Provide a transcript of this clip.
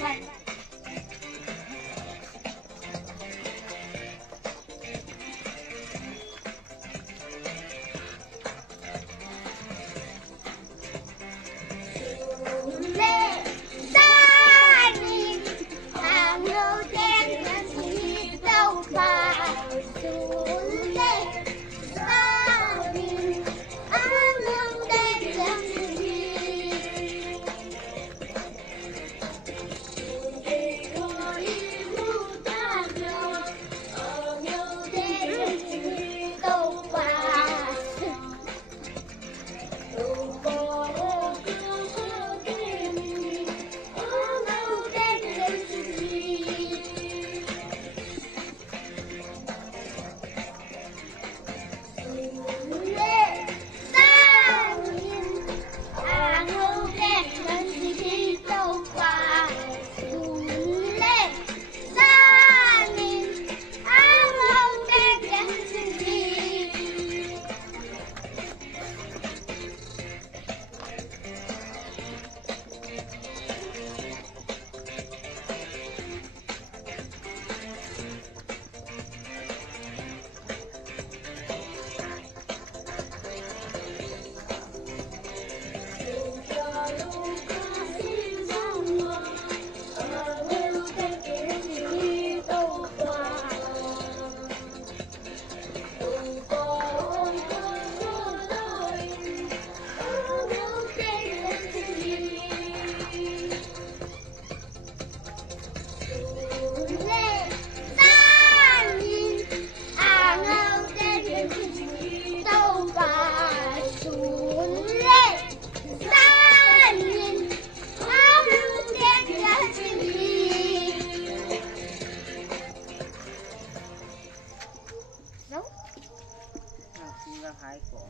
Phật. Leh Zan In, hàng ngưu đen nhân sĩ đâu phải xuống Leh Zan In, hàng ngưu đen nhân sĩ. Nào, xin ra hai quả.